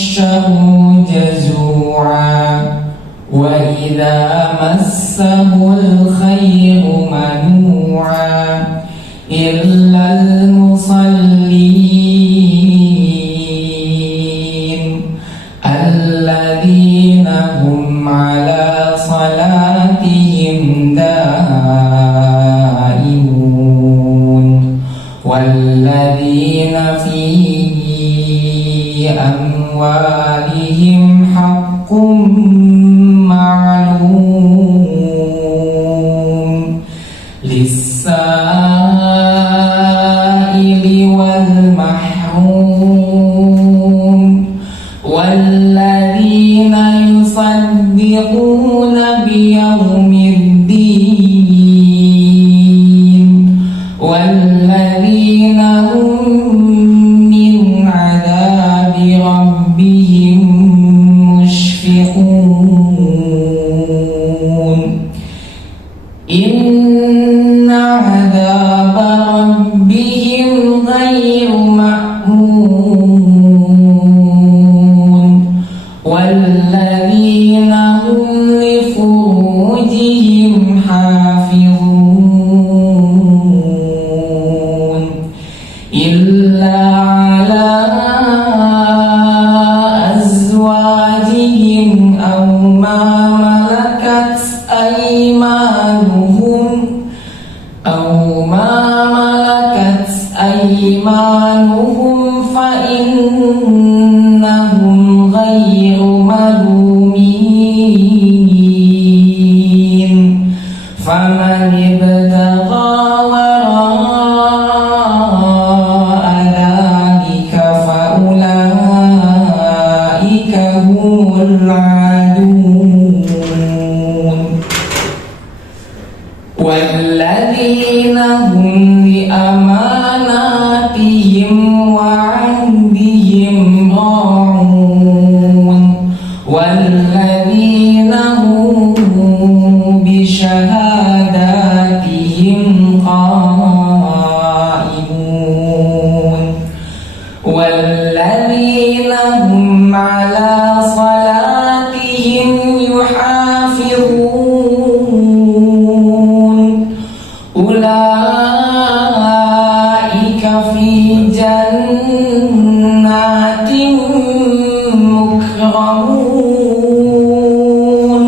الشر جزوعا وإذا مسه الخير منوعا إلا المصلين الذين هم على صلاتهم دائمون والذين في أموالهم حق معلوم للسائل والمحروم والذين يصدقون بيوم الدين والذين هم من عذاب ربهم مشفقون إن عذاب ربهم غير مأمون والذين هم لفروجهم حافظون إلا على أزواجهم أو ما ملكت أيمانهم فإنهم غير ملومين فمن ابتغى وراء ذلك فأولئك هم العادون والذين هم لأماناتهم وعهدهم راعون والذين هم بشهاداتهم قائمون والذين هم على صلاتهم يحافظون أولئك في جنات مكرمون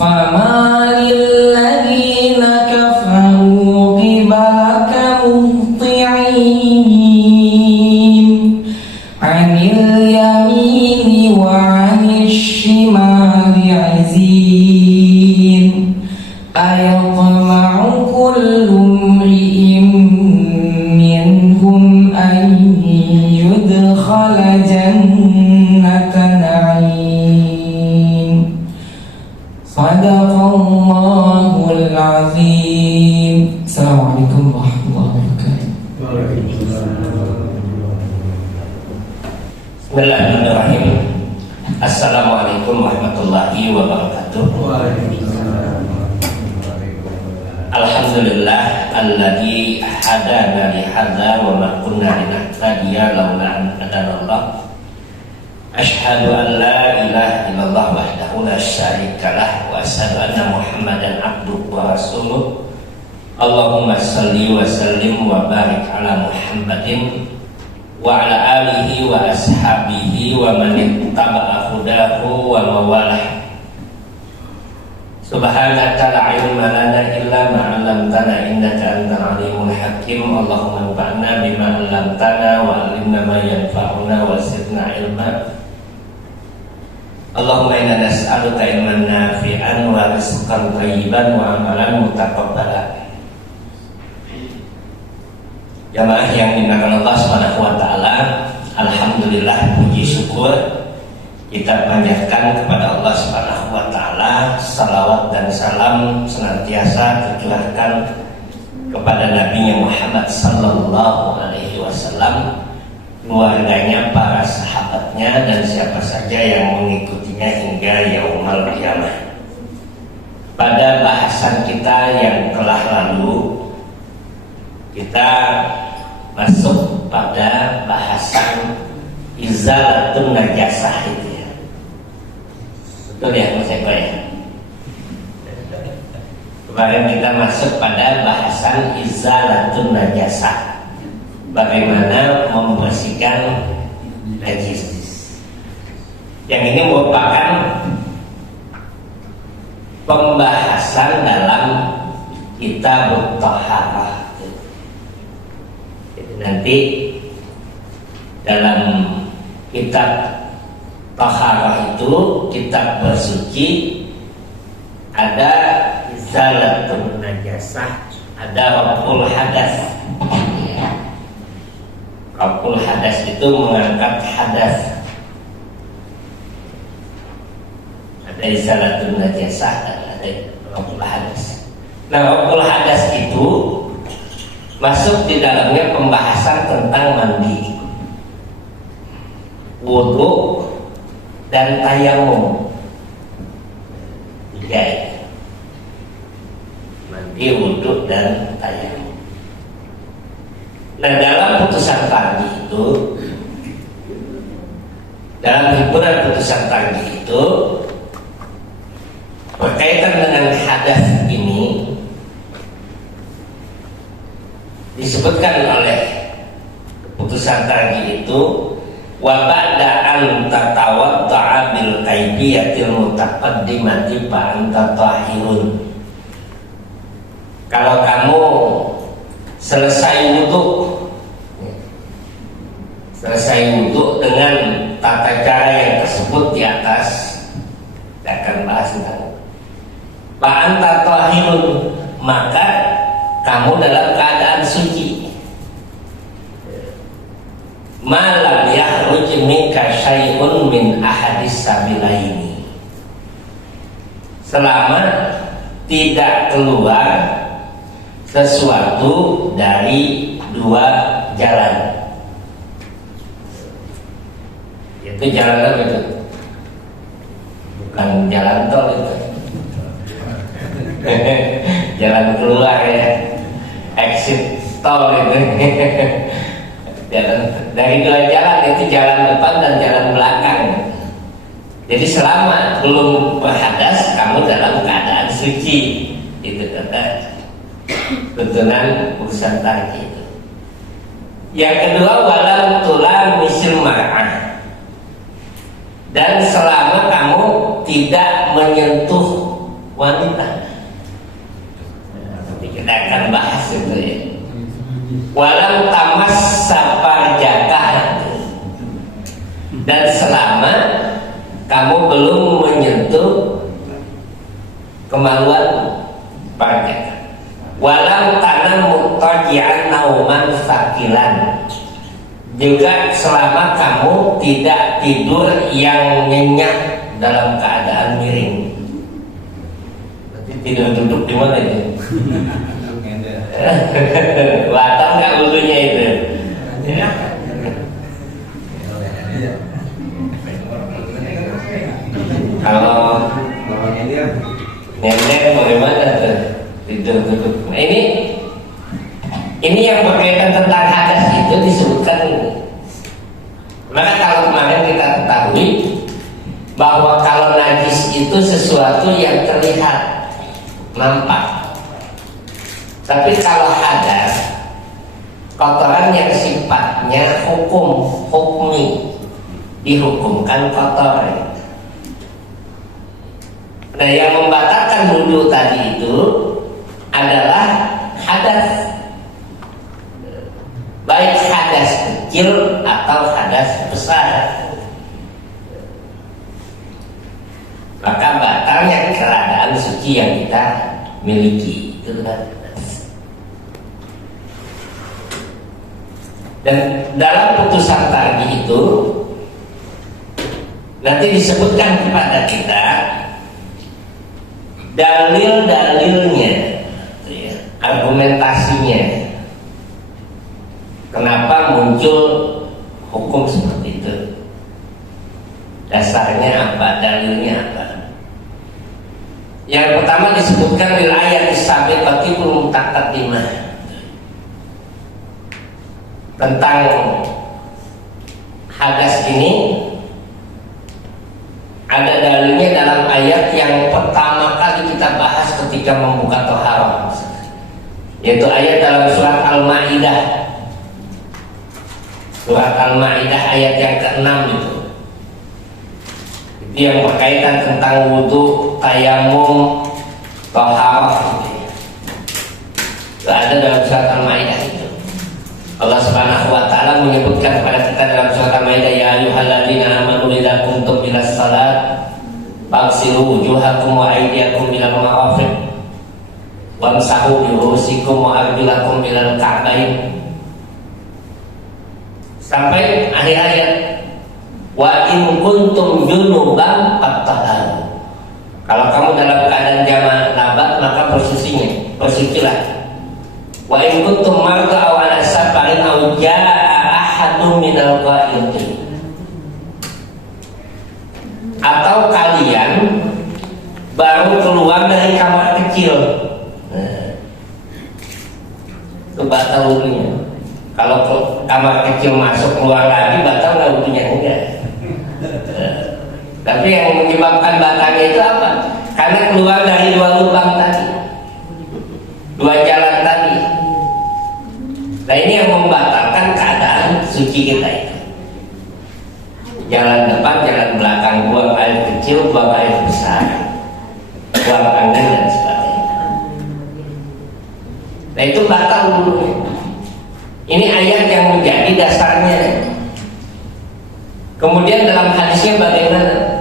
فما للذين كفروا قبلك مهطعين عن اليمين وعن الشمال عزين أيطمع كل امرئ منهم أن يدخل جنة نعيم صدق الله العظيم. Assalamualaikum warahmatullahi wabarakatuh. Bismillahirrahmanirrahim. Assalamualaikum warahmatullahi wabarakatuh. Alhamdulillah alladzi hadana li hadza wa ma kunna linahtadiya laula an hadanallah. Asyhadu an la ilaha illallah wahdahu la syarikalah wa asyhadu anna Muhammadan abduhu wa rasuluh. Allahumma shalli wa sallim wa barik ala Muhammadin wa ala alihi wa ashabihi wa man ittaba'a hudahu wa mawalah. Subhanaka la ilma lana illa ma 'allamtana innaka antal alimul hakim. Allahumma anfa'na bima 'allamtana wa 'allimna ma yanfa'una wa zidna ilma. Allahumma inna nas'aluka ilman nafi'an wa rizqan thayyiban wa amalan mutaqabbalan. Jamaah yang dimuliakan Allah Subhanahu wa taala, alhamdulillah puji syukur kita panjatkan kepada Allah Subhanahu wa taala, salawat dan salam senantiasa tercurahkan kepada Nabi Muhammad sallallahu alaihi wasallam, keluarganya, para sahabatnya dan siapa saja yang mengikutinya hingga yaumul qiyamah. Pada bahasan kita yang telah lalu, kita masuk pada bahasan izalatun najasah itu ya. Betul ya Mas Eko ya? Kemarin kita masuk pada bahasan izalatun najasah, bagaimana membersihkan najis. Yang ini merupakan pembahasan dalam kitab Thaharah. Jadi nanti dalam kitab Thaharah itu, kitab bersuci, ada izalatun najasah, ada raf'ul hadas. Raf'ul hadas itu mengangkat hadas. Ada izalatun najasah dan ada raf'ul hadas. Nah, raf'ul hadas itu masuk di dalamnya pembahasan tentang mandi, wudu, dan tayamum. Tiga itu. Mandi, wudu, dan tayamum. Nah, dalam putusan tadi itu, dalam himpunan putusan tadi itu, berkaitan dengan hadas ini disebutkan oleh putusan tadi itu, wa ba'da an tatawadda'a bil kaifiyatil mutaqaddimati fa anta tahirun. Kalau kamu selesai wudhu dengan tata cara yang tersebut di atas, saya akan bahas tentang fa anta tahirun, maka kamu dalam keadaan suci. Malam yakhruj minka syai'un min ahadis sabilaini, selama tidak keluar sesuatu dari dua jalan. Itu jalan apa itu? Bukan jalan tol itu. Jalan keluar ya, exit tol itu. Jalan, dari dua jalan itu, jalan depan dan jalan belakang. Jadi selama belum berhadas, kamu dalam keadaan suci. Itu kata tuntunan urusan tadi itu. Yang kedua, walam tulam misil mar'ah, dan selama kamu tidak menyentuh wanita. Nanti kita akan bahas itu ya. Walam tamas saparjakah, dan selama kamu belum menyentuh kemaluan parjaka. Walam tanam mutajian nauman sakilan, juga selama kamu tidak tidur yang nyenyak dalam keadaan miring. Nanti tidur duduk di mana itu? Batal nggak wudhunya itu? Ya. Kalau nyender bagaimana tuh? Tidur duduk. Nah, ini yang berkaitan tentang hadas itu disebutkan ini. Maka kalau kemarin kita ketahui bahwa kalau najis itu sesuatu yang terlihat, nampak. Tapi kalau hadas, kotoran yang sifatnya hukmi, dihukumkan kotor. Nah, yang membatalkan wudhu tadi itu adalah hadas, baik hadas kecil atau hadas besar. Maka batalnya keadaan suci yang kita miliki itu kan. Dan dalam putusan tadi itu nanti disebutkan kepada kita dalil-dalilnya, argumentasinya, kenapa muncul hukum seperti itu, dasarnya apa, dalilnya apa. Yang pertama disebutkan di ayat sabiqati mutaqaddimah, tentang hadas ini ada dalilnya dalam ayat yang pertama kali kita bahas ketika membuka toharoh, yaitu ayat dalam surat Al-Ma'idah. Surat Al-Ma'idah ayat yang ke-6 itu yang berkaitan tentang wudu, tayamum, toharoh gitu ya. Itu ada dalam surat Al-Ma'idah itu. Allah Subhanahu wa taala menyebutkan kepada kita dalam surat Al-Maidah, ya ayyuhalladzina amanu idza qumtum ilas shalat faghsilu wujuhakum wa aydiyakum ilal marafiq wamsahu bi ru'usikum wa arjulakum ilal ka'bayn, sampai akhir ayat. Wa in kuntum junuban fattahharu. Kalau kamu dalam keadaan janabah maka bersucilah. Wa in kuntum marda aw ala safarin aw jaa ahadun minal ghaidi, atau kalian baru keluar dari kamar kecil. Itu batal wudunya. Kalau kamar kecil masuk keluar lagi batal nggak wudunya? Enggak. Tapi yang menyebabkan batalnya itu apa? Karena keluar dari dua lubang tadi, dua jalan tadi. Nah ini yang membatalkan keadaan suci kita itu. Jalan depan, jalan belakang, buang air kecil, buang air besar, buang angin dan sebagainya. Nah itu batal dulu. Ini ayat yang menjadi dasarnya. Kemudian dalam hadisnya bagaimana?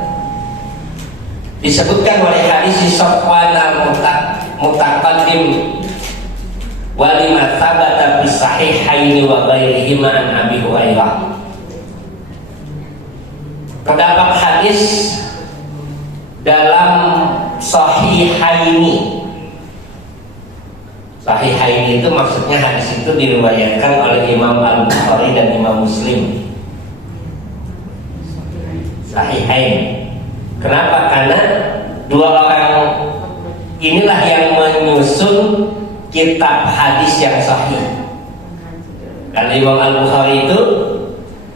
Disebutkan oleh hadis Safwan al-Mutaqaddim walima thabata fi sahihaini wa ghairihima an Abi Hurairah. Terdapat hadis dalam sahihaini. Sahihaini itu maksudnya hadis itu diriwayatkan oleh Imam Al-Bukhari dan Imam Muslim. Sahihain. Kenapa? Karena dua orang inilah yang menyusun kitab hadis yang sahih. Karena Imam Al-Bukhari itu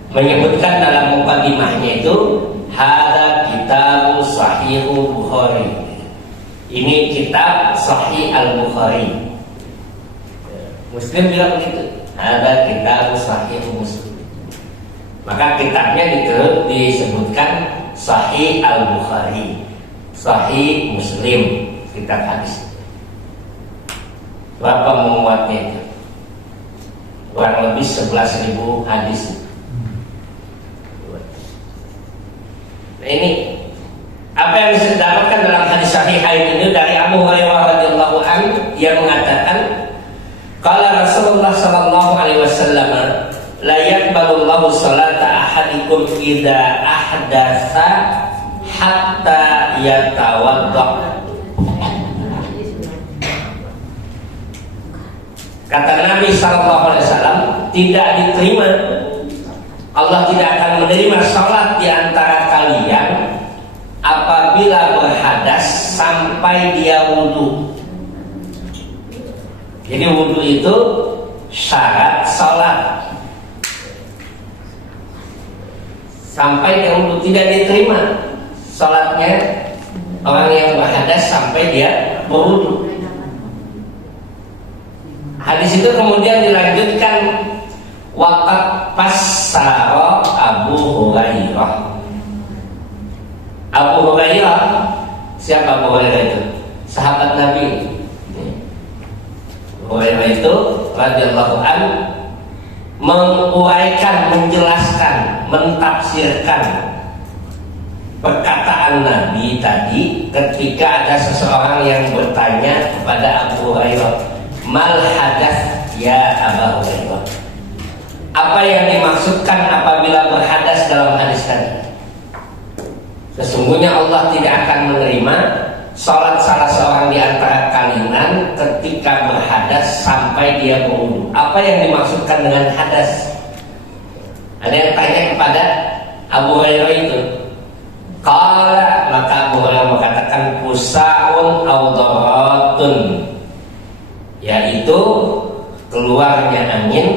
menyebutkan dalam mukadimahnya itu hadza kitab sahihul Bukhari. Ini kitab sahih Al-Bukhari. Muslim bilang begitu, hadza kitab sahih Muslim. Maka kitabnya disebutkan Sahih Al-Bukhari, Sahih Muslim, kitab hadis. Berapa memuatnya itu? Kurang lebih 11.000 hadis. Nah ini apa yang bisa didapatkan dalam hadis Sahihain ini dari Abu Hurairah radhiyallahu anhu yang mengatakan, qala Rasulullah sallallahu alaihi wasallam, la yaqbalullahu salata ahadikum idza ahdatsa hatta yatawadda. Kata Nabi sallallahu alaihi wasallam, tidak diterima, Allah tidak akan menerima salat di antara kalian apabila berhadas sampai dia wudu. Jadi wudu itu syarat salat. Sampai dia wudu, tidak diterima salatnya orang yang berhadas sampai dia berwudu. Hadis itu kemudian dilanjutkan waqad fassara Abu Hurairah. Abu Hurairah, siapa Abu Hurairah itu? Sahabat Nabi. Abu Hurairah itu radhiyallahu anhu menguraikan, menjelaskan, mentafsirkan perkataan Nabi tadi ketika ada seseorang yang bertanya kepada Abu Hurairah, mal hadas ya Abu Hurairah, apa yang dimaksudkan apabila berhadas dalam hadis tadi? Sesungguhnya Allah tidak akan menerima salat salah seorang di antara kalian ketika berhadas sampai dia berwudu. Apa yang dimaksudkan dengan hadas? Ada yang tanya kepada Abu Hurairah itu. Qala, maka Abu Hurairah mengatakan pusaun audharatun, yaitu keluarnya angin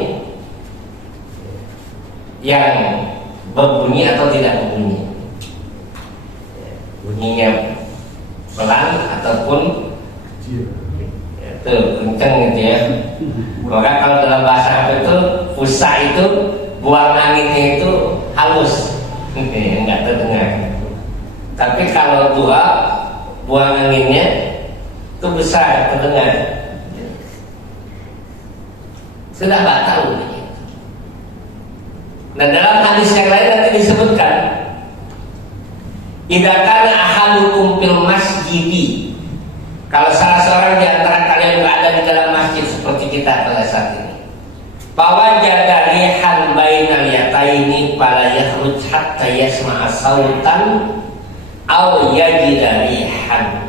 yang berbunyi atau tidak berbunyi. Bunyinya pelan ataupun itu kenceng gitu ya. Maka kalau dalam bahasa Arab itu fusa itu buang anginnya itu halus, enggak terdengar. Tapi kalau dua buang anginnya itu besar terdengar, sudah batal. Dan dalam hadis yang lain nanti disebutkan, idza kana ahadukum fil masjidi, kalau salah seorang di antara kalian berada di dalam masjid seperti kita pada saat ini, fawajada rihan bainal yataini fala yakhruj hatta yasma'a sautan aw yajida rihan.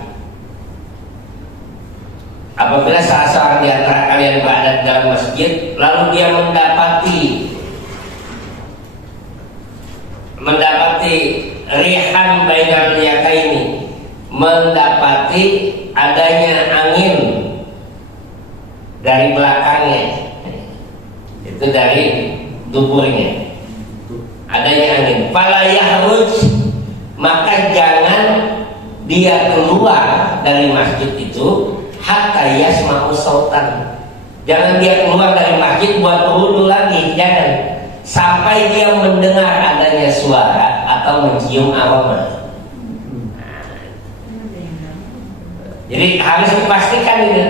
Apabila salah seorang di antara kalian berada di dalam masjid, lalu dia mendapati rihan bainal yataini, mendapati adanya angin dari belakangnya, itu dari duburnya adanya angin, fala yahruj, maka jangan dia keluar dari masjid itu hatta yasma'u sautan, jangan dia keluar dari masjid buat berwudu lagi, jangan sampai dia mendengar adanya suara atau mencium aroma. Jadi harus dipastikan ini.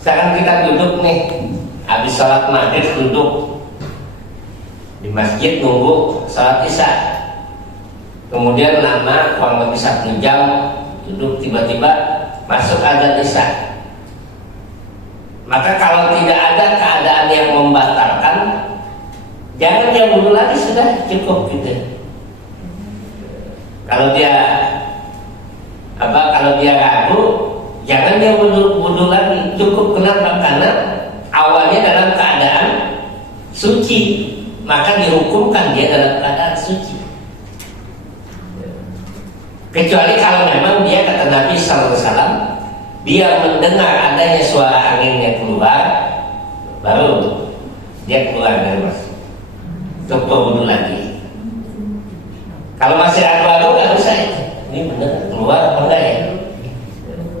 Sekarang kita duduk nih, habis sholat maghrib duduk di masjid nunggu sholat isya. Kemudian lama kurang lebih 1 jam duduk, tiba-tiba masuk adzan isya. Maka kalau tidak ada keadaan yang membatalkan, jangan dia wudu lagi, sudah cukup gitu. Kalau dia ragu, jangan dia wudu lagi, cukup. Kenapa? Karena awalnya dalam keadaan suci, maka dihukumkan dia dalam keadaan suci. Kecuali kalau memang dia, kata Nabi SAW, dia mendengar adanya suara anginnya keluar, baru dia keluar dari masjid untuk berwudu lagi. Kalau masih ragu-ragu, nggak usah. Ini benar keluar apa enggak ya?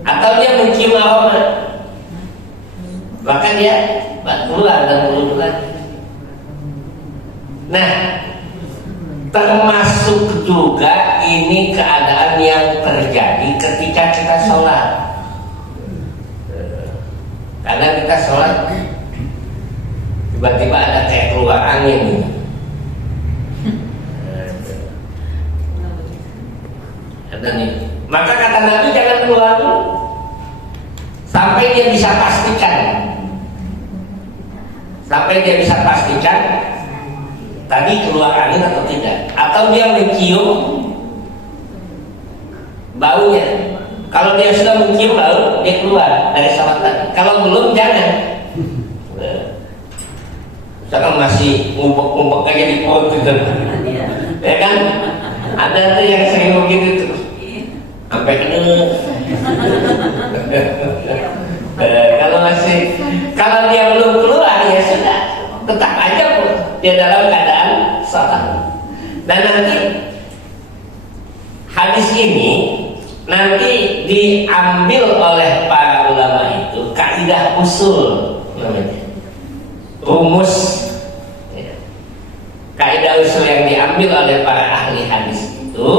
Atau dia mencium aroma, maka dia keluar dan berwudu lagi. Nah, termasuk juga ini keadaan yang terjadi ketika kita sholat. Karena kita sholat tiba-tiba ada kayak keluar angin. Maka kata Nabi jangan keluar dulu sampai dia bisa pastikan tadi keluar angin atau tidak, atau dia mencium baunya. Kalau dia sudah mencium bau, dia keluar dari sholat tadi. Kalau belum, jangan. Misalkan masih ngumpet aja di perut gitu, ya kan? Ada tuh yang sering begitu tuh, sampai kalau dia belum keluar, ya sudah, tetap aja pun dia dalam keadaan sholat. Dan nanti hadis ini nanti diambil oleh para ulama itu kaidah usul namanya, rumus. Kaidah usul yang diambil oleh para ahli hadis itu,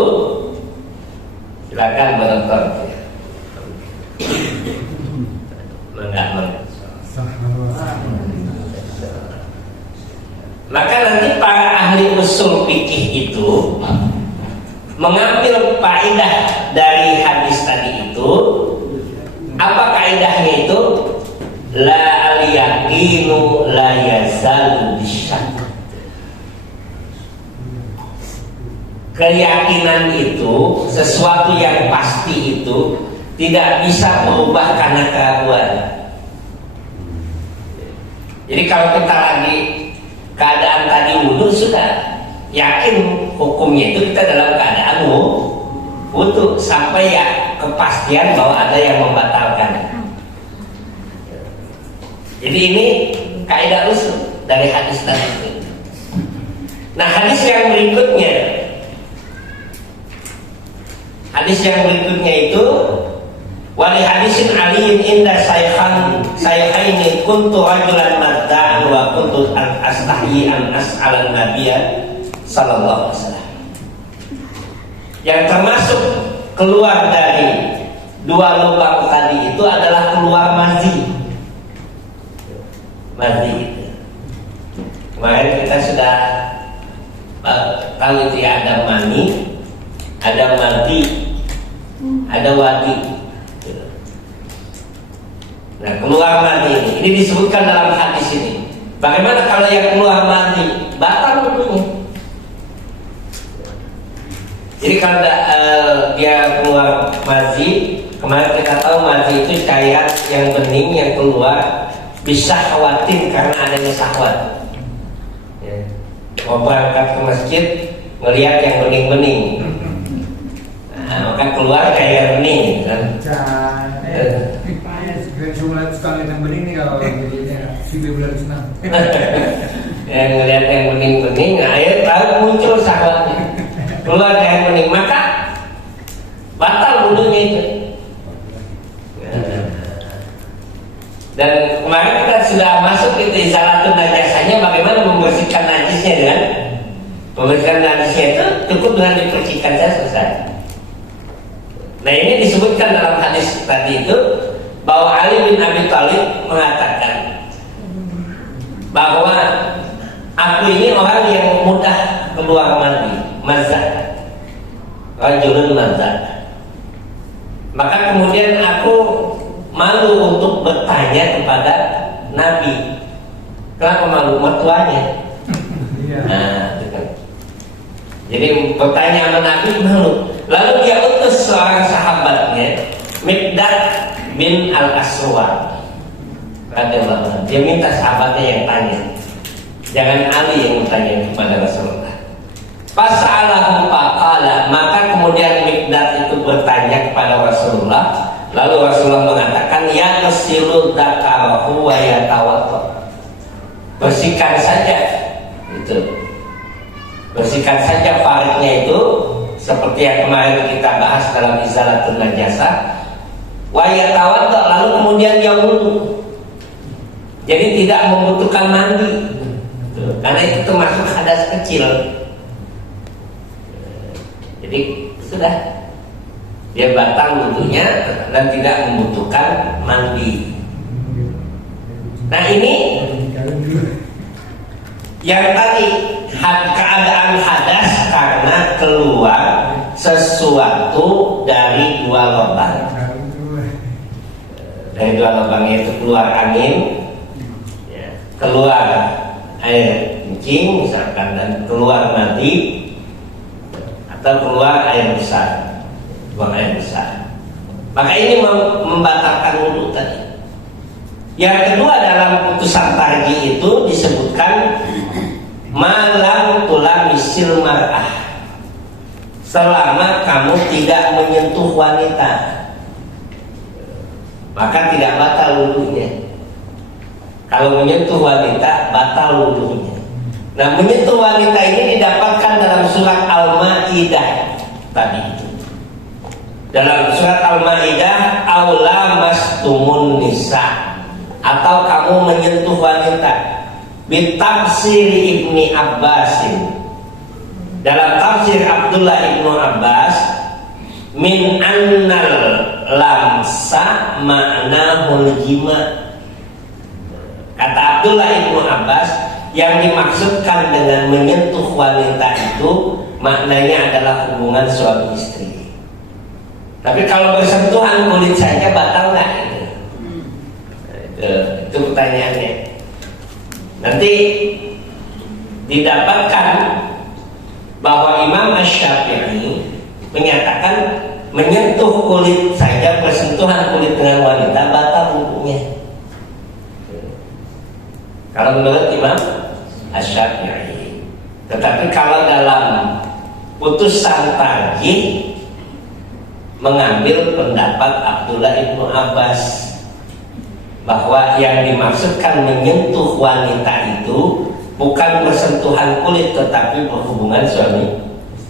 silakan menonton. Maka nanti para ahli usul fikih itu mengambil kaidah dari hadis tadi itu. Apa kaidahnya itu? La al-yaqinu la yazalu bisyak. Keyakinan itu, sesuatu yang pasti itu tidak bisa berubah karena keraguan. Jadi kalau kita lagi keadaan tadi wudu, sudah yakin hukumnya itu kita dalam keadaan wudu sampai ya kepastian bahwa ada yang membatalkan. Jadi ini kaidah usul dari hadis tadi. Nah, hadis yang berikutnya itu wali hadisin aliin inda sayhaini kuntu rajulan madda'an wa kuntu astahyi an as'alan nabiyya sallallahu alaihi wasallam. Yang termasuk keluar dari dua lubang tadi itu adalah keluar mazi. Kemarin kita sudah tahu itu ya, ada mani, ada madi, ada wadi. Nah, keluar mani ini disebutkan dalam hadis ini. Bagaimana kalau yang keluar mani? Batal wudunya. Jadi kalau dia keluar mazi, kemarin kita tahu mazi itu cairan yang bening yang keluar bisa khawatir karena adanya syahwat. Mau berangkat ke masjid melihat yang bening-bening, nah, maka keluar cairan bening kan? Cuma sekali yang bening nih kalau jadinya video bulan senang. Yang melihat yang bening-bening, nah, ya tahu muncul syahwatnya, keluar yang bening, maka batal wudunya itu. Dan kemarin kita sudah masuk itu izalatun najasahnya, bagaimana membersihkan najisnya dengan membersihkan najisnya itu cukup dengan dibersihkan saja selesai. Nah, ini disebutkan dalam hadis tadi itu bahwa Ali bin Abi Thalib mengatakan bahwa aku ini orang yang mudah keluar mandi, mazak, rajulun mazak. Maka kemudian aku malu untuk bertanya kepada Nabi. Kenapa malu? Mertuanya. Nah, itu kan. Jadi bertanya sama Nabi malu. Lalu dia utus seorang sahabatnya, Miqdad bin Al-Aswad. Dia minta sahabatnya yang tanya. Jangan Ali yang bertanya kepada Rasulullah. Fas'alahu faqala, maka kemudian Miqdad itu bertanya kepada Rasulullah. Lalu Rasulullah mengatakan, ya nasilu dzakarahu wa yatawadda. Bersihkan saja itu. Bersihkan saja faridnya itu seperti yang kemarin kita bahas dalam izalatun najasah. Wa yatawadda, lalu kemudian dia wudu. Jadi tidak membutuhkan mandi. Karena itu termasuk hadas kecil. Jadi sudah dia batal wudunya dan tidak membutuhkan mandi. Nah, ini yang tadi keadaan hadas karena keluar sesuatu dari dua lubang. Dari dua lubang itu keluar angin, keluar air kencing misalkan, dan keluar mati atau keluar air besar. Buang air besar. Maka ini membatalkan wudu tadi. Yang kedua, dalam putusan tarji itu disebutkan malam tulamisil mar'ah, selama kamu tidak menyentuh wanita, maka tidak batal wudunya. Kalau menyentuh wanita batal wudunya. Nah, menyentuh wanita ini didapatkan dalam surat Al-Maidah tadi itu. Dalam surat Al-Maidah, aula mastumun nisa, atau kamu menyentuh wanita. Bitafsir Ibni Abbasin, dalam tafsir Abdullah Ibnu Abbas, min annal lamsa ma'nahul jima. Kata Abdullah Ibnu Abbas, yang dimaksudkan dengan menyentuh wanita itu maknanya adalah hubungan suami istri. Tapi kalau bersentuhan kulit saja batal nggak? Itu pertanyaannya. Nanti didapatkan bahwa Imam Asy-Syafi'i menyatakan menyentuh kulit saja, bersentuhan kulit dengan wanita batal wudunya. Kalau menurut Imam Asy-Syafi'i. Tetapi kalau dalam putusan tarjih mengambil pendapat Abdullah Ibnu Abbas bahwa yang dimaksudkan menyentuh wanita itu bukan bersentuhan kulit tetapi berhubungan suami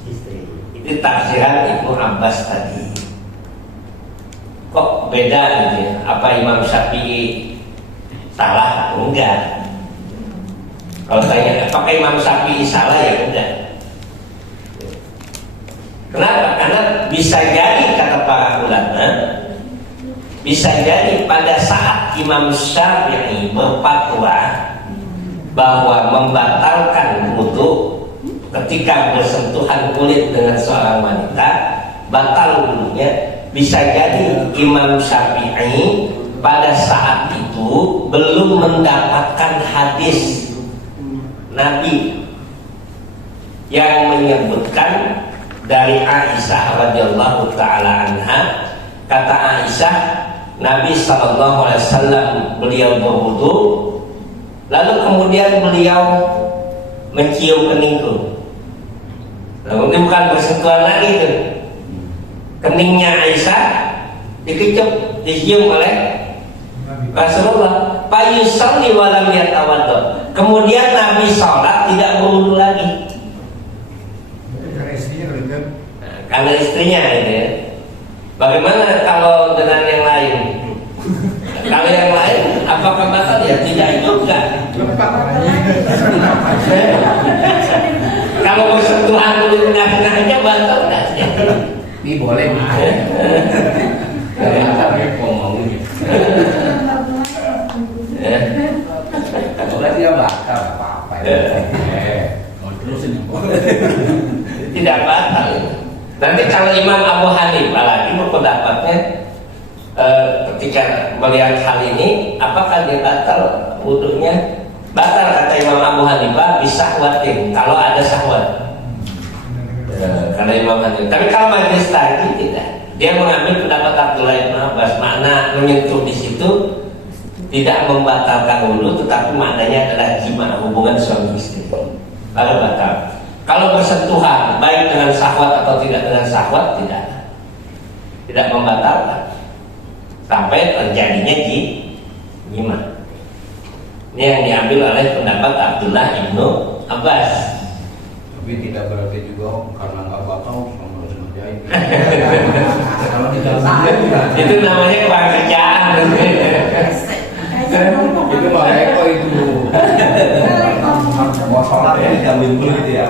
istri. Itu tafsiran Ibnu Abbas tadi. Kok beda gitu ya? Apa Imam Syafi'i salah? Enggak. Kalau tanya apakah Imam Syafi'i salah, ya enggak. Kenapa? Karena bisa jadi, kata para ulama, bisa jadi pada saat Imam Syafi'i berfatwa bahwa membatalkan wudu ketika bersentuhan kulit dengan seorang wanita batal wudunya, bisa jadi Imam Syafi'i pada saat itu belum mendapatkan hadis Nabi yang menyebutkan dari Aisyah radhiyallahu taala anha. Kata Aisyah, Nabi sallallahu alaihi wasallam beliau berwudu, lalu kemudian beliau mencium keningku. Lalu ini bukan bersentuhan lagi tuh. Keningnya Aisyah dikecup, dicium oleh Rasulullah. Fayusalli wa lam yatawaddo. Kemudian Nabi sholat tidak berwudu lagi. Karena istrinya gitu ya. Bagaimana kalau dengan yang lain? Kalau yang lain apakah batal? Ya tidak juga. Kalau bersentuhan kulit tengah-tengahnya batal nggak? Ini boleh. Boleh dia batal apa-apa. Tidak batal. Nanti kalau Imam Abu Hanifah lagi pendapatnya ketika melihat hal ini, apakah dia batal wudunya? Batal, kata Imam Abu Hanifah, bisa sahwatin kalau ada sahwat. Karena Imam Hanifah. Tapi kalau majelis tadi tidak. Dia mengambil pendapat Abdullah bin Abbas, makna menyentuh di situ tidak membatalkan wudu, tetapi maknanya adalah jima, hubungan suami istri. Lalu batal. Kalau bersentuhan baik dengan syahwat atau tidak dengan syahwat, tidak membatalkan sampai terjadinya jima. Ini yang diambil oleh pendapat Abdullah ibnu Abbas. Tapi tidak berarti juga karena nggak batal sama sengaja. Kalau tidak itu namanya kurang kerjaan. Itu mah eko itu. Mau sholat ya dijamin dulu gitu ya.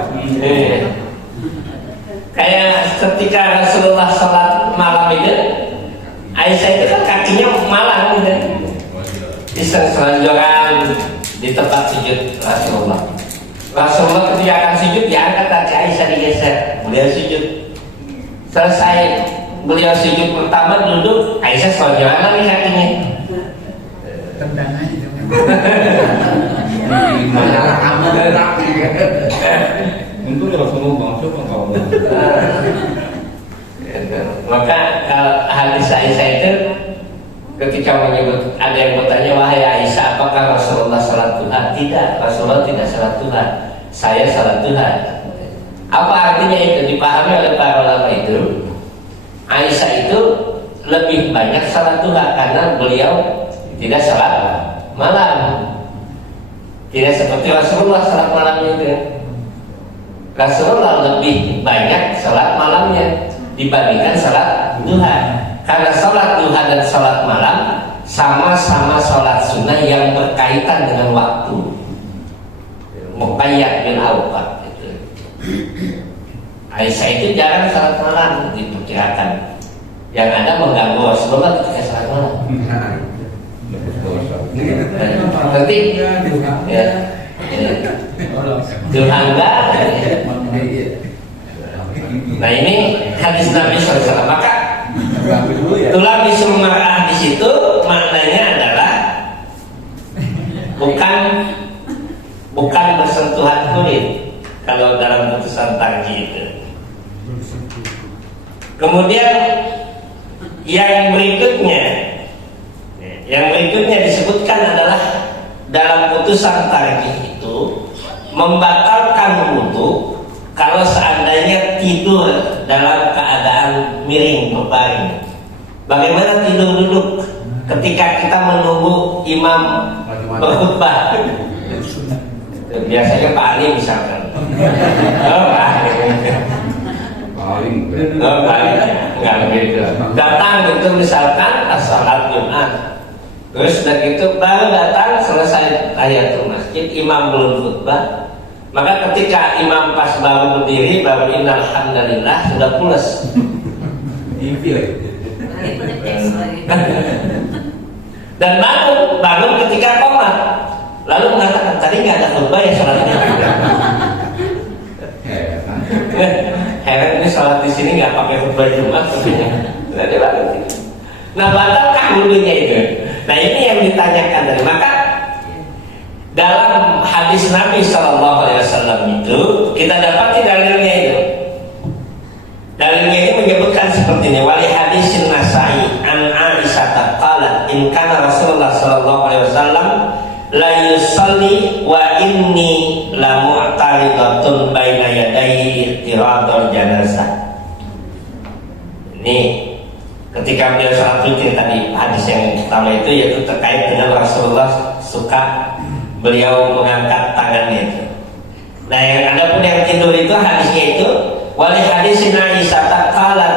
Kayak ketika Rasulullah sholat malam itu, Aisyah itu kan kakinya malang gitu. Iseng selonjoran di tempat sujud Rasulullah. Rasulullah ketika akan sujud diangkat kaki Aisyah digeser, beliau sujud. Selesai beliau sujud pertama duduk, Aisyah selonjoran lagi kakinya. Tendang aja. Masalah amal Untuk Rasulullah masuk engkau. Maka hadis Aisyah itu ketika menyebut, ada yang bertanya, wahai Aisyah, apakah Rasulullah salat duha? Tidak, Rasulullah tidak salat duha, saya salat duha. Apa artinya itu? Dipahami oleh para ulama itu, Aisyah itu lebih banyak salat duha karena beliau tidak salat malam. Tidak seperti Rasulullah salat malamnya itu. Rasulullah lebih banyak salat malamnya dibandingkan salat duha. Karena salat duha dan salat malam sama-sama salat sunnah yang berkaitan dengan waktu. Muqayyad bil awqat itu. Aisyah itu jarang salat malam diperkirakan. Yang ada mengganggu Rasulullah ketika salat malam. Nanti ya, durhaka. Nah ini hadis Nabi SAW. Maka tulang di sumarah di situ maknanya adalah bukan bersentuhan kulit kalau dalam putusan tarjih itu. Kemudian yang berikutnya disebutkan adalah dalam putusan tarjih itu membatalkan wudu kalau seandainya tidur dalam keadaan miring berbaring. Bagaimana tidur duduk ketika kita menunggu imam berkhutbah? Biasanya Pak Ali misalkan. Oh, Pak Ali. paling Oh, Pak Ali. Enggak begitu. Datang gitu misalkan salat Jumat. Terus udah gitu baru datang selesai tahiyatul masjid, imam belum khutbah. Maka ketika imam pas baru berdiri, baru innal hamdalillah sudah pulas. Dan bangun ketika qomat, lalu mengatakan tadi nggak ada khutbah ya sholatnya. Heran ini sholat di sini nggak pakai khutbah Jumat sebenarnya. Jadi bangun. Nah, batalkah wudhunya itu? Nah, ini yang ditanyakan dari maka dalam hadis Nabi Shallallahu Alaihi Wasallam itu kita dapati dalilnya itu. Dalilnya ini menyebutkan seperti ini. Wali hadisin Nasai an Aisyah qalat in kana Rasulullah Shallallahu Alaihi Wasallam la yusalli wa inni la mu'taridatun baina yadayhi ihtiradul janazah. Ini ketika beliau sholat witir tadi, hadis yang pertama itu yaitu terkait dengan Rasulullah suka beliau mengangkat tangannya itu. Nah, yang ada pun yang tidur itu hadisnya itu wali hadisin Aisyah qalat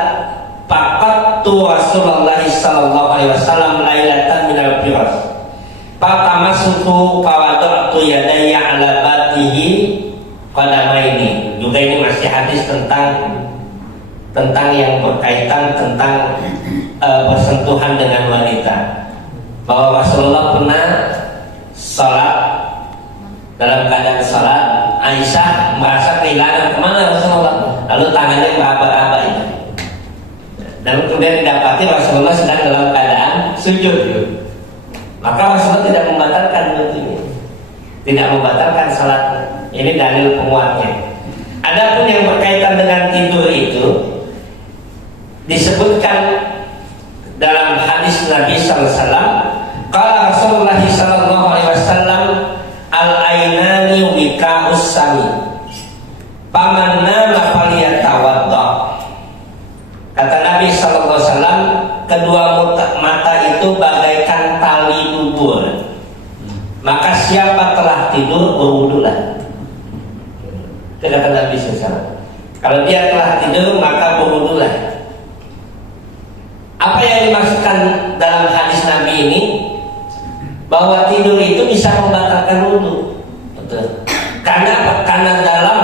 faqattu Rasulullah sallallahu alaihi wasallam lailatan minal firas fatamasuku fawada'tu yadayya ala batihi qadamaini. Juga ini masih hadis tentang yang berkaitan tentang bersentuhan dengan wanita, bahwa Rasulullah pernah sholat, dalam keadaan sholat Aisyah merasa kehilangan kemana Rasulullah, lalu tangannya meraba-raba itu, dan kemudian didapati Rasulullah sedang dalam keadaan sujud. Maka Rasulullah tidak membatalkan wudhunya, tidak membatalkan sholatnya. Ini dalil penguatnya. Adapun yang berkaitan dengan tidur itu disebutkan dalam hadis Nabi SAW. Qala Rasulullah SAW al-ainani wika'us sami faman nama faliyatawadda. Kata Nabi SAW, kedua mata itu bagaikan tali dubur, maka siapa telah tidur berwudulah. Itu kata Nabi SAW. Kalau dia telah tidur maka berwudulah. Apa yang dimaksudkan dalam hadis Nabi ini? Bahwa tidur itu bisa membatalkan wudhu. Betul. Karena dalam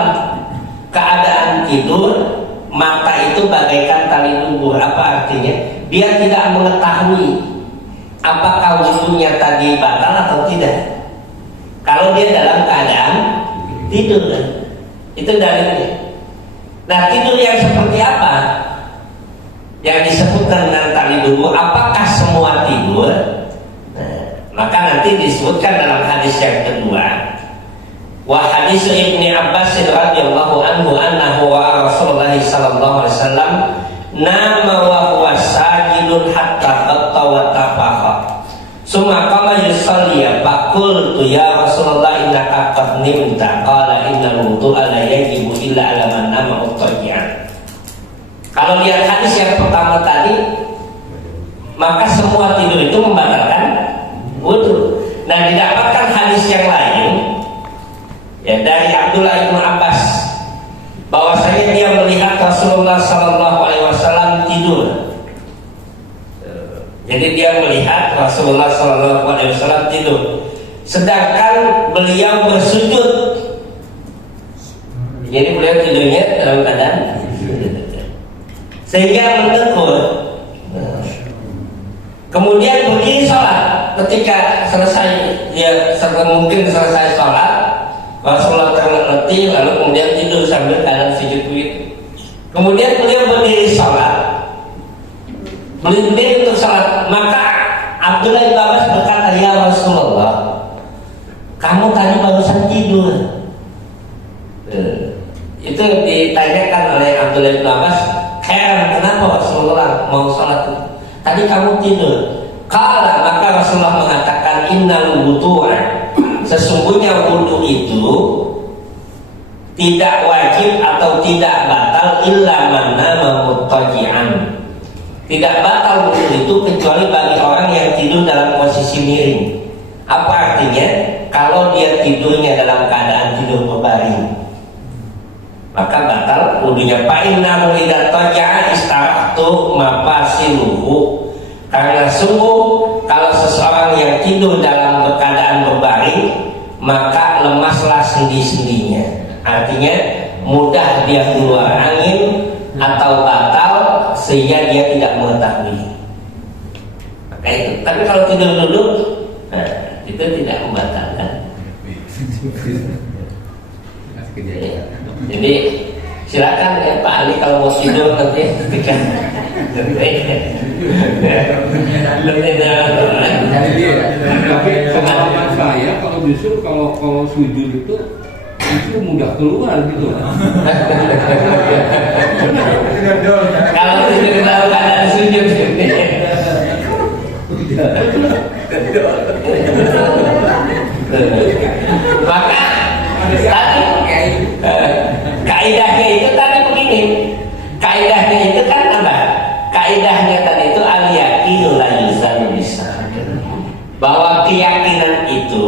keadaan tidur mata itu bagaikan tali dubur. Apa artinya? Dia tidak mengetahui apakah wudhunya tadi batal atau tidak. Kalau dia dalam keadaan tidur, itu dalilnya. Nah, tidur yang seperti apa? Yang disebutkan dengan tali dubur, apakah semua tidur? Nah, maka nanti disebutkan dalam hadis yang kedua. Wa hadis Ibnu Abbas radhiyallahu anhu annahu wa Rasulullah sallallahu alaihi wasallam nama wa huwa sajidun hatta qatta wa tafaha. Summa qama yusalli faqultu ya Rasulullah innaka qad nimta qala innal wudu'a la yajibu illa 'ala man nama muttaji'an. Kalau lihat hadis yang pertama tadi, maka semua tidur itu membatalkan wudhu. Nah, didapatkan hadis yang lain ya dari Abdullah bin Abbas bahwasanya dia melihat Rasulullah Sallallahu Alaihi Wasallam tidur. Jadi dia melihat Rasulullah Sallallahu Alaihi Wasallam tidur, sedangkan beliau bersujud. Jadi beliau tidurnya dalam keadaan sehingga mentegur. Kemudian berdiri sholat. Ketika selesai, dia mungkin selesai sholat, Rasulullah terletih, lalu kemudian tidur sambil keadaan sujud begitu. Kemudian beliau berdiri sholat, berdiri untuk sholat. Maka Abdullah bin Abbas berkata, ya Rasulullah, kamu tadi barusan tidur. Itu ditanyakan oleh Abdullah bin Abbas, heran kenapa Rasulullah mau sholat itu? Tadi kamu tidur. Kala, maka Rasulullah mengatakan innal wudu'a, sesungguhnya wudu itu tidak wajib atau tidak batal illa man nama muttaji'an. Tidak batal wudu itu kecuali bagi orang yang tidur dalam posisi miring. Apa artinya? kalau dia tidurnya dalam keadaan tidur berbaring, maka batal wudunya. Fa innahu idza taja'a istarahtu mafasiluhu, karena sungguh kalau seseorang yang tidur dalam keadaan berbaring, maka lemaslah sendi-sendinya. Artinya mudah dia keluar angin atau batal sehingga dia tidak mengetahui. Maka itu. Tapi kalau tidur duduk, nah, itu tidak membatalkan. Jadi silakan ya Pak Ali kalau mau tidur nanti ketika Tapi pengalaman saya kalau justru kalau sujud itu justru mudah keluar gitu. kalau tidur dalam keadaan sujud maka tadi kaidahnya itu tadi begini, kaidahnya itu kan apa? Kaidahnya tadi itu al-yaqinu la yuzanu bis-syakk, bahwa keyakinan itu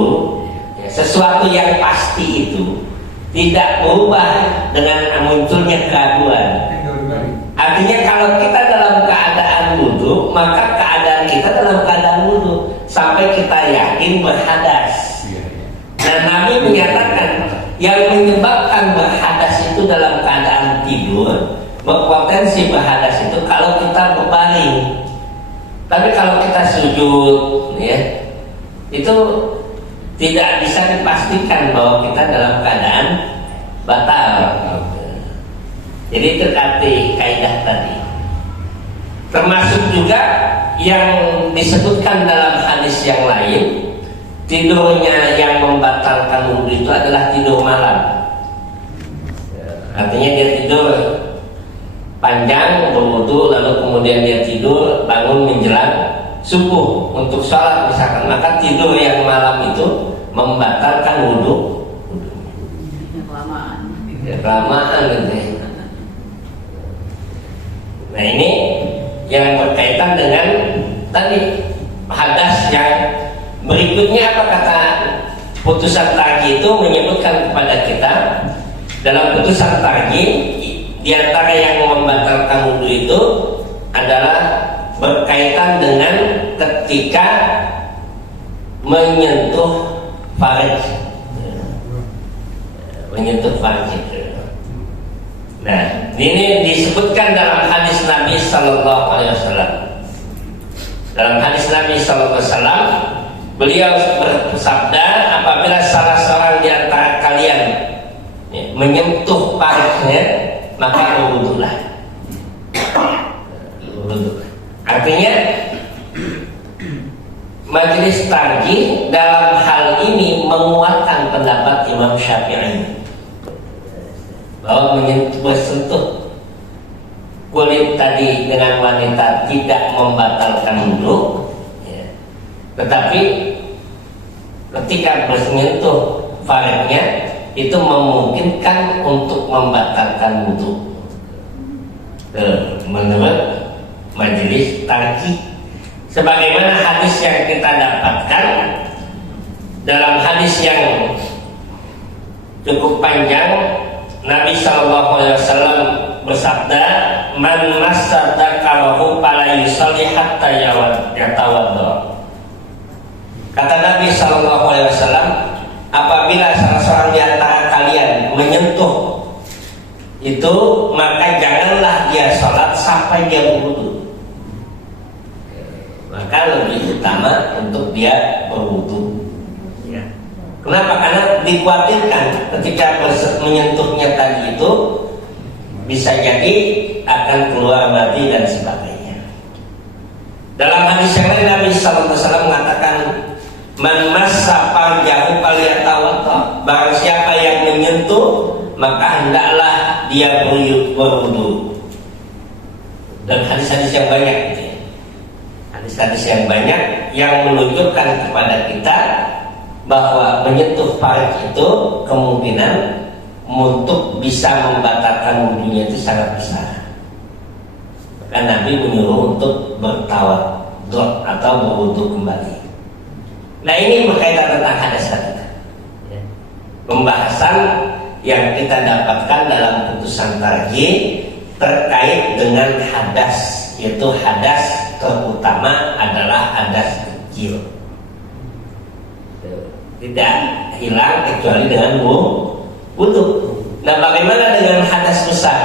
sesuatu yang pasti itu tidak berubah dengan munculnya keraguan. Artinya kalau kita dalam keadaan wudu, maka keadaan kita dalam keadaan wudu sampai kita yakin berhadas. Nah, Nabi menyatakan yang menyebabkan berhadas itu dalam keadaan tidur, berpotensi berhadas itu kalau kita berbaring. Tapi kalau kita sujud, ya, itu tidak bisa dipastikan bahwa kita dalam keadaan batal. Jadi itu arti kaidah tadi. Termasuk juga yang disebutkan dalam hadis yang lain, tidurnya yang membatalkan wudu itu adalah tidur malam. Artinya dia tidur panjang berwudu lalu kemudian dia tidur bangun menjelang subuh untuk sholat misalkan, maka tidur yang malam itu membatalkan wudu. Kelamaan gitu ya. Nah ini yang berkaitan dengan tadi hadas yang berikutnya. Apa kata putusan tarjih itu menyebutkan kepada kita dalam putusan tarjih, di antara yang membatalkan wudu itu adalah berkaitan dengan ketika menyentuh farj, menyentuh farj. Nah, ini disebutkan dalam hadis Nabi Sallallahu Alaihi Wasallam. Dalam hadis Nabi Sallallahu Alaihi Wasallam, beliau bersabda, apabila salah seorang di antara kalian menyentuh farjnya, maka berwudulah. Artinya majelis tarjih dalam hal ini menguatkan pendapat Imam Syafi'i bahwa bersentuh kulit tadi dengan wanita tidak membatalkan wudu, ya. Tetapi ketika bersentuh farjnya itu memungkinkan untuk membatalkan wudu. Menurut majelis tarjih, sebagaimana hadis yang kita dapatkan dalam hadis yang cukup panjang, Nabi Shallallahu Alaihi Wasallam bersabda, "Man massa dzakarahu fala yusalli hatta yatawadda." Kata Nabi Shallallahu Alaihi Wasallam, apabila salah seorang di antara kalian menyentuh itu, maka janganlah dia sholat sampai dia berwudu. Maka lebih utama untuk dia berwudu. Ya. Kenapa? Karena dikhawatirkan ketika menyentuhnya tadi itu bisa jadi akan keluar mati dan sebagainya. Dalam hadis yang lain Nabi Sallallahu Alaihi Wasallam mengatakan, "Man massa farjahu falyatawadda." Barang siapa yang menyentuh, maka hendaklah dia berwudu. Dan hadis-hadis yang banyak gitu ya. Hadis-hadis yang banyak yang menunjukkan kepada kita bahwa menyentuh farj itu kemungkinan untuk bisa membatalkan wudunya itu sangat besar. Maka Nabi menyuruh untuk bertawaddu atau berwudu kembali. Nah ini berkaitan tentang hadas tadi. pembahasan yang kita dapatkan dalam putusan tarjih terkait dengan hadas, yaitu hadas terutama adalah hadas kecil, tidak hilang kecuali dengan wudu. Nah, bagaimana dengan hadas besar?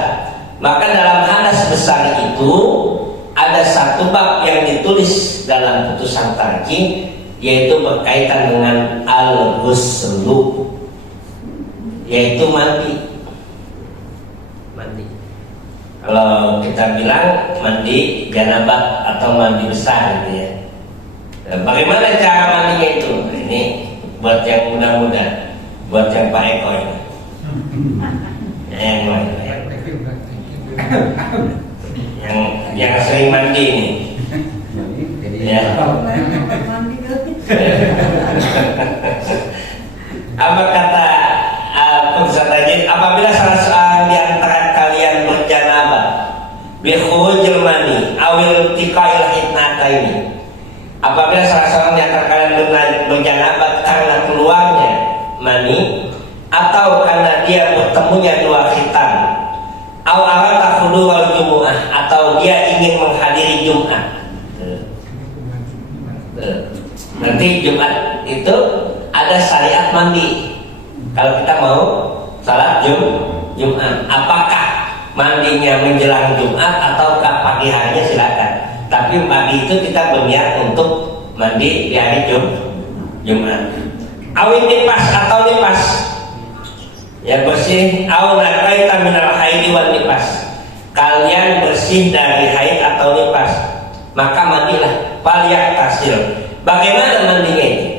Maka dalam hadas besar itu ada satu bab yang ditulis dalam putusan tarjih, yaitu berkaitan dengan al-ghuslu, yaitu mandi. Kalau kita bilang mandi janabah atau mandi besar gitu ya. Nah, bagaimana cara mandinya itu? Ini buat yang muda-muda, buat yang Pak Eko ini. Yang lain. Yang sering mandi ini. Ya. Apa kata putusan tarjih? Apabila salah seorang di antara kalian berjanabah bi khurujil mani awil tiqail hitnataini, apabila salah seorang di antara kalian berjanabah karena keluarnya mani atau karena dia bertemunya dua khitan, aw arata hudurul jumu'ah, atau dia ingin menghadiri Jumat. Nanti Jumat itu ada syariat mandi. Kalau kita mau salat Jumat, apakah mandinya menjelang Jumat ataukah pagi harinya, silakan. Tapi pagi itu kita berniat untuk mandi di hari Jumat. Awin nipas atau nipas, ya bersih. Aw naqaita minal haidi wan nipas, kalian bersih dari haid atau nipas, maka mandilah. Falyak tasil, bagaimana mandinya ini?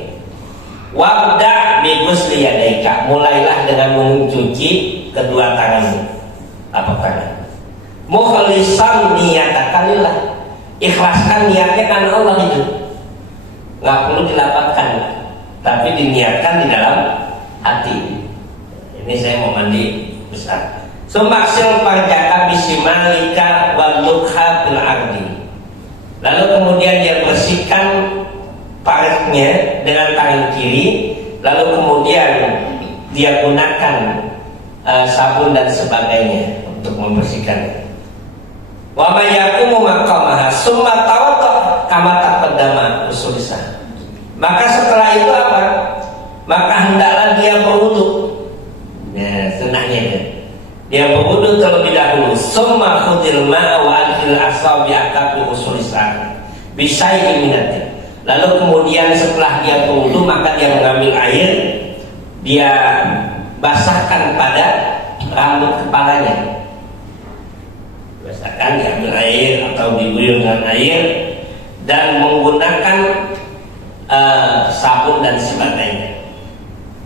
Wabda bi ghusli yadaika, mulailah dengan mencuci kedua tanganmu. Apa tangan? Mukhlisan niyataka lillah, ikhlaskan niatnya karena Allah itu. Nggak perlu dilapatkan, tapi diniatkan di dalam hati. Ini saya mau mandi besar. Sumaksil farjaka bisimalika wal lukha bil ardi. Lalu kemudian dia bersihkan paretnya dengan tangan kiri, lalu kemudian dia gunakan sabun dan sebagainya untuk membersihkannya. Wa may yaqumu maqamaha summa tawadda kama taqaddama usulisa. Maka setelah itu apa? Maka hendaklah dia berwudu. Ya, sunahnya itu. Dia berwudu terlebih dahulu. Summa khudil ma'a wa adkhil asabi'aka fi usulisa. Bisyai'in minati. Lalu kemudian setelah dia berwudu, maka dia mengambil air, dia basahkan pada rambut kepalanya. Basahkan, diambil air atau diguyur dengan air dan menggunakan sabun dan sebagainya.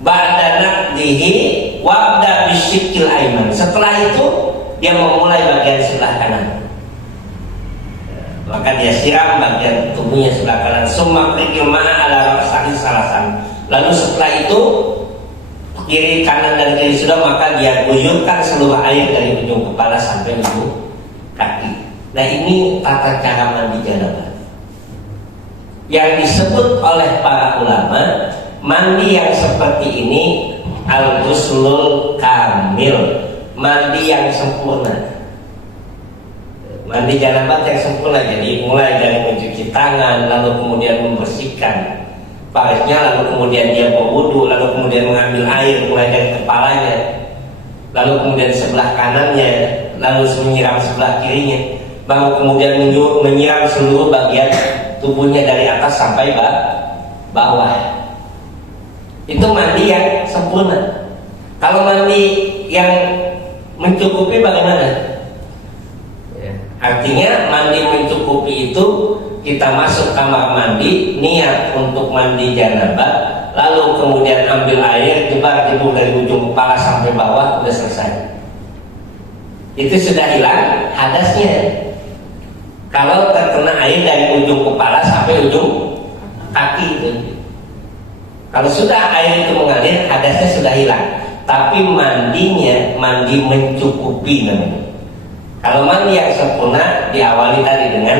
Ba'da naqdihi wabda bisyikil aiman. Setelah itu dia memulai bagian sebelah kanan. Maka dia siram bagian tubuhnya sebelah kanan. Summa qikil ma'a ala ra'sihi salasan. Lalu setelah itu kiri kanan dan kiri sudah, maka dia guyurkan seluruh air dari ujung kepala sampai ujung kaki. Nah, ini tata cara mandi janabah yang disebut oleh para ulama. Mandi yang seperti ini al-ghuslul kamil, mandi yang sempurna. Mandi janabah yang sempurna, jadi mulai dari mencuci tangan, lalu kemudian membersihkan paretnya, lalu kemudian dia berwudu, lalu kemudian mengambil air mulai dari kepalanya, lalu kemudian sebelah kanannya, lalu menyiram sebelah kirinya, baru kemudian menyiram seluruh bagian tubuhnya dari atas sampai bawah. Itu mandi yang sempurna. Kalau mandi yang mencukupi bagaimana? Artinya mandi mencukupi itu kita masuk kamar mandi, niat untuk mandi janabah, lalu kemudian ambil air, jebar-jebur dari ujung kepala sampai bawah, sudah selesai. Itu sudah hilang hadasnya. Kalau terkena air dari ujung kepala sampai ujung kaki itu, kalau sudah air itu mengalir, hadasnya sudah hilang. Tapi mandinya mandi mencukupi namanya. Kalau mandi yang sempurna diawali tadi dengan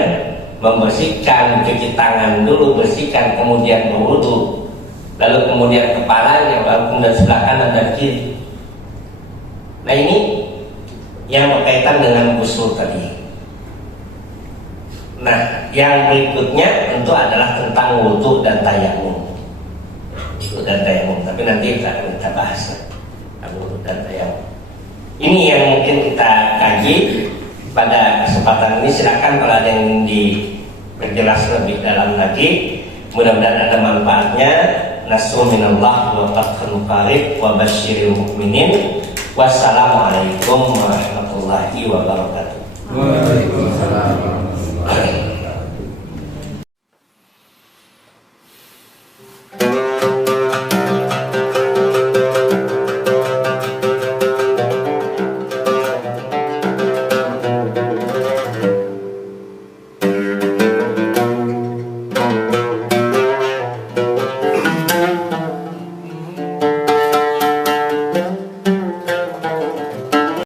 membersihkan, mencuci tangan dulu, bersihkan, kemudian berwudu. lalu kemudian kepalanya, lalu kemudian sebelah kanan dan kiri. Nah ini yang berkaitan dengan usul tadi. Nah, yang berikutnya tentu adalah tentang wudu dan tayamum. Wudu dan tayamum, tapi nanti kita bahas wudu dan tayamum. Ini yang mungkin kita kaji pada kesempatan ini. Silakan kalau ada yang diperjelas lebih dalam lagi. Mudah-mudahan ada manfaatnya. Nasrul minallah wa fathun qarib wa basyiril mu'minin. Wassalamualaikum warahmatullahi wabarakatuh. Waalaikumsalam.